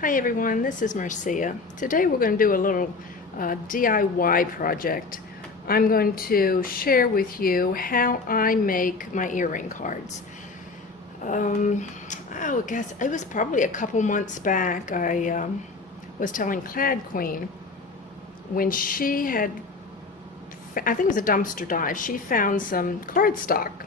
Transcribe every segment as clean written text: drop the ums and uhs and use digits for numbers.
Hi everyone, this is Marcia. Today we're going to do a little DIY project. I'm going to share with you how I make my earring cards. I guess it was probably a couple months back. I was telling Clad Queen when she had, I think it was a dumpster dive, she found some cardstock.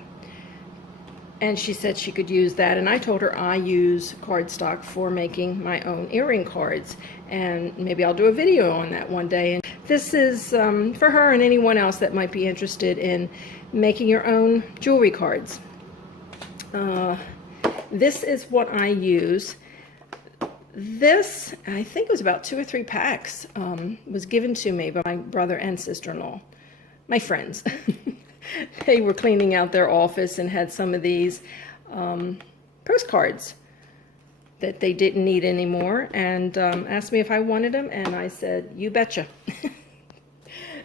And she said she could use that, and I told her I use cardstock for making my own earring cards, and maybe I'll do a video on that one day. And this is for her and anyone else that might be interested in making your own jewelry cards. This is what I use. This, I think it was about 2 or 3 packs, was given to me by my brother and sister-in-law, my friends. They were cleaning out their office and had some of these postcards that they didn't need anymore, and asked me if I wanted them, and I said, you betcha.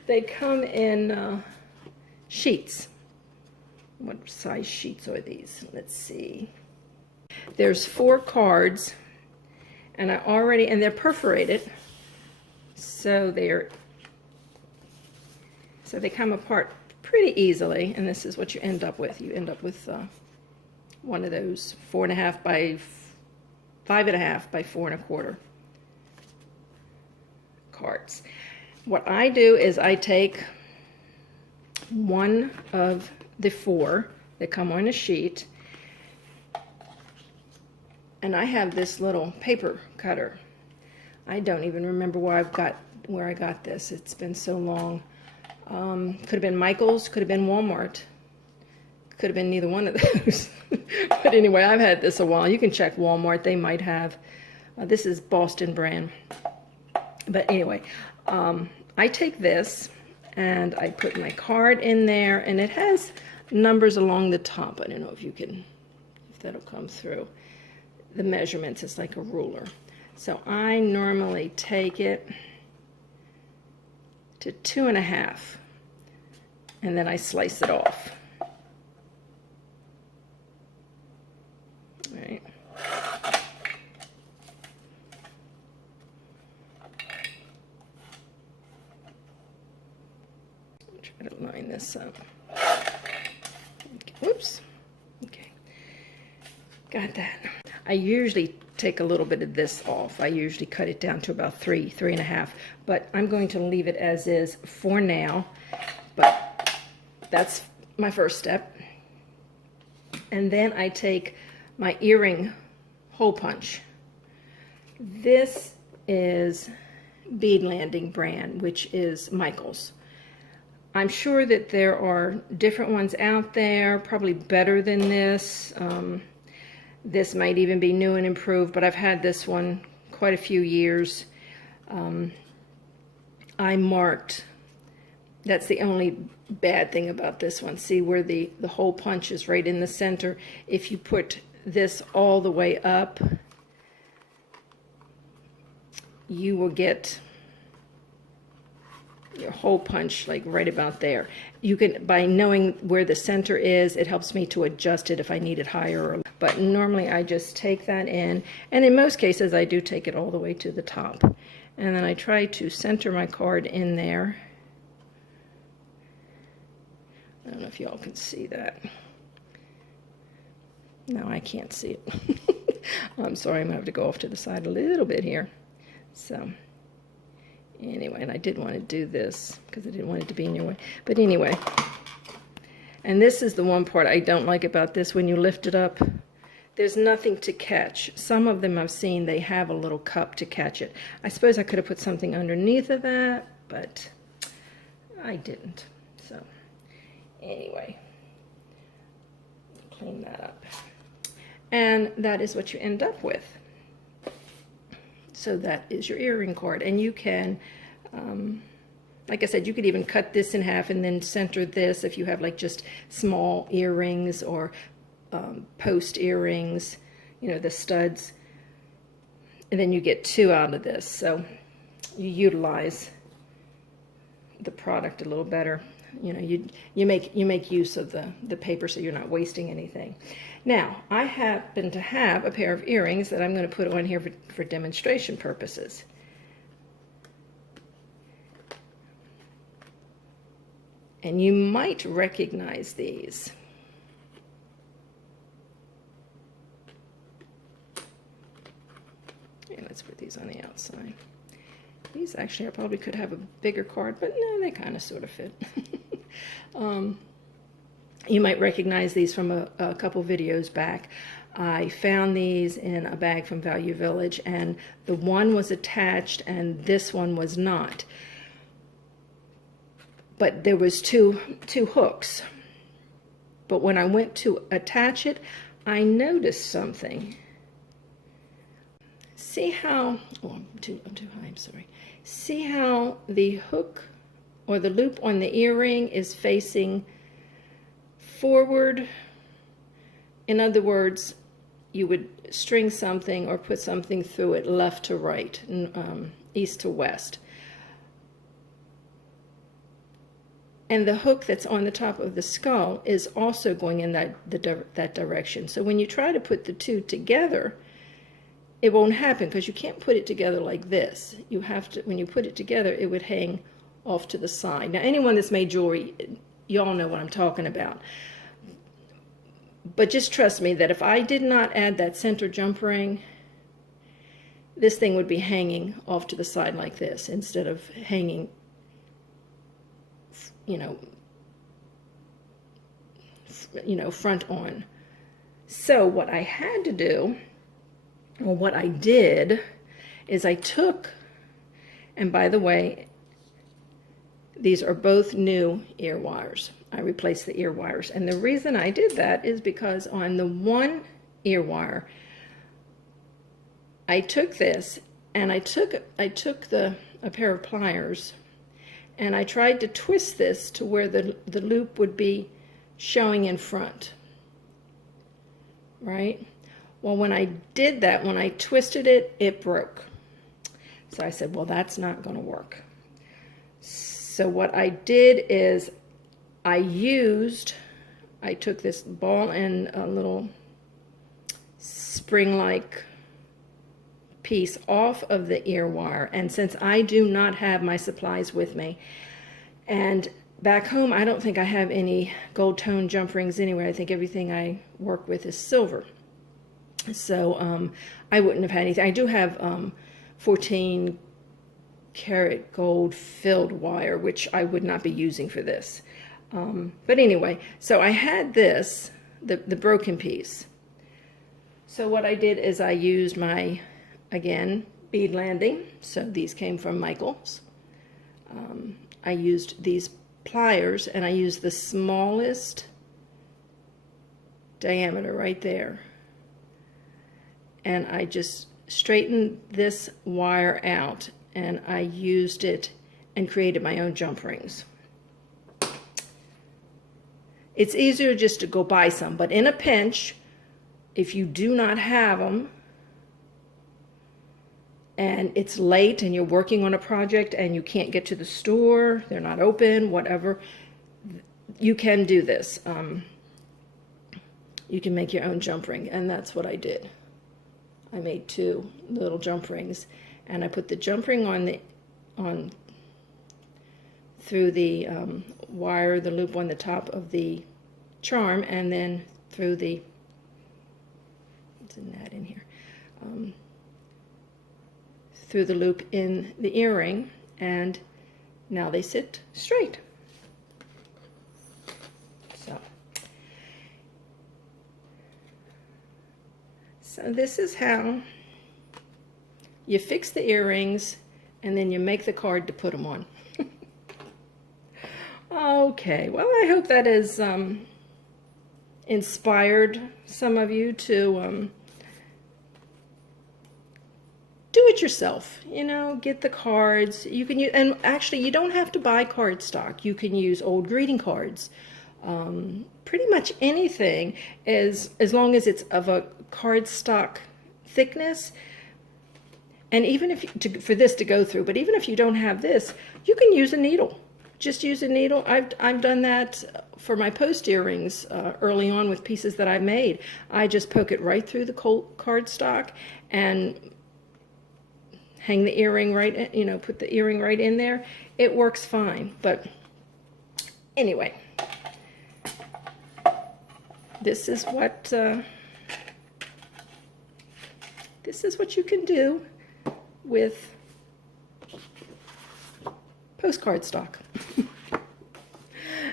They come in sheets. What size sheets are these? Let's see. There's 4 cards, and they're perforated, so they come apart pretty easily, and this is what you end up with. You end up with one of those 4.5 by 5.5 by 4 1/4 cards. What I do is I take one of the 4 that come on a sheet, and I have this little paper cutter. I don't even remember where I got this. It's been so long. Could have been Michael's, could have been Walmart, could have been neither one of those. But anyway, I've had this a while. You can check Walmart, they might have. This is Boston brand. But anyway, I take this and I put my card in there, and it has numbers along the top. I don't know if that'll come through. The measurements, it's like a ruler. So I normally take it to 2.5, and then I slice it off. All right. Try to line this up. Okay. Whoops. Okay. Got that. I usually take a little bit of this off. I usually cut it down to about 3.5, but I'm going to leave it as is for now. But that's my first step. And then I take my earring hole punch. This is Bead Landing brand, which is Michael's. I'm sure that there are different ones out there, probably better than this. This might even be new and improved, but I've had this one quite a few years. I marked, that's the only bad thing about this one. See where the hole punch is right in the center. If you put this all the way up, you will get your hole punch like right about there. You can, by knowing where the center is, it helps me to adjust it if I need it higher. But normally I just take that in, and in most cases I do take it all the way to the top. And then I try to center my card in there. I don't know if y'all can see that. No, I can't see it. I'm sorry, I'm gonna have to go off to the side a little bit here. So anyway, and I didn't want to do this because I didn't want it to be in your way. But anyway, and this is the one part I don't like about this. When you lift it up, there's nothing to catch. Some of them I've seen, they have a little cup to catch it. I suppose I could have put something underneath of that, but I didn't. So anyway, clean that up. And that is what you end up with. So that is your earring card, and you can, like I said, you could even cut this in half and then center this if you have like just small earrings or post earrings, you know, the studs, and then you get 2 out of this. So you utilize the product a little better. You know, you make use of the paper so you're not wasting anything. Now, I happen to have a pair of earrings that I'm going to put on here for demonstration purposes. And you might recognize these. Yeah, let's put these on the outside. These actually, I probably could have a bigger card, but no, they kind of sort of fit. You might recognize these from a couple videos back. I found these in a bag from Value Village, and the one was attached and this one was not. But there was two hooks. But when I went to attach it, I noticed something. See how, oh, I'm too high, I'm sorry. See how the hook or the loop on the earring is facing forward? In other words, you would string something or put something through it left to right, east to west. And the hook that's on the top of the skull is also going in that direction. So when you try to put the two together, it won't happen because you can't put it together like this. You have to, when you put it together, it would hang off to the side. Now, anyone that's made jewelry, y'all know what I'm talking about. But just trust me that if I did not add that center jump ring, this thing would be hanging off to the side like this instead of hanging, you know, front on. So what I had to do, or what I did, is I took, and by the way, these are both new ear wires. I replaced the ear wires. And the reason I did that is because on the one ear wire, I took this and I took a pair of pliers and I tried to twist this to where the loop would be showing in front, right? Well, when I did that, when I twisted it, it broke. So I said, well, that's not going to work. So what I did is I took this ball and a little spring-like piece off of the ear wire. And since I do not have my supplies with me, and back home I don't think I have any gold tone jump rings anywhere. I think everything I work with is silver. So I wouldn't have had anything. I do have 14 karat gold filled wire, which I would not be using for this. But anyway, so I had this, the broken piece. So what I did is I used my, again, bead landing. So these came from Michael's. I used these pliers and I used the smallest diameter right there. And I just straightened this wire out and I used it and created my own jump rings. It's easier just to go buy some, but in a pinch, if you do not have them and it's late and you're working on a project and you can't get to the store, they're not open, whatever, you can do this. You can make your own jump ring, and that's what I did. I made 2 little jump rings, and I put the jump ring on through the wire, the loop on the top of the charm, and then through the, what's in that in here, through the loop in the earring, and now they sit straight. So this is how you fix the earrings, and then you make the card to put them on. Okay, well, I hope that has inspired some of you to do it yourself. You know, get the cards. You can use, and actually, you don't have to buy cardstock. You can use old greeting cards. Pretty much anything, as long as it's of a cardstock thickness. And even if for this to go through, but even if you don't have this, you can use a needle. Just use a needle. I've done that for my post earrings early on with pieces that I made. I just poke it right through the cardstock and hang the earring right, you know, put the earring right in there. It works fine. But anyway, this is what you can do with postcard stock.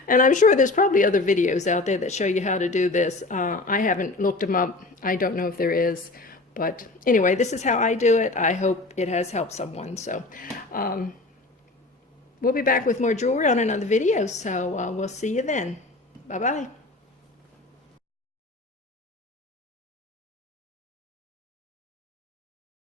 And I'm sure there's probably other videos out there that show you how to do this. I haven't looked them up. I don't know if there is. But anyway, this is how I do it. I hope it has helped someone. So we'll be back with more jewelry on another video. So we'll see you then. Bye-bye.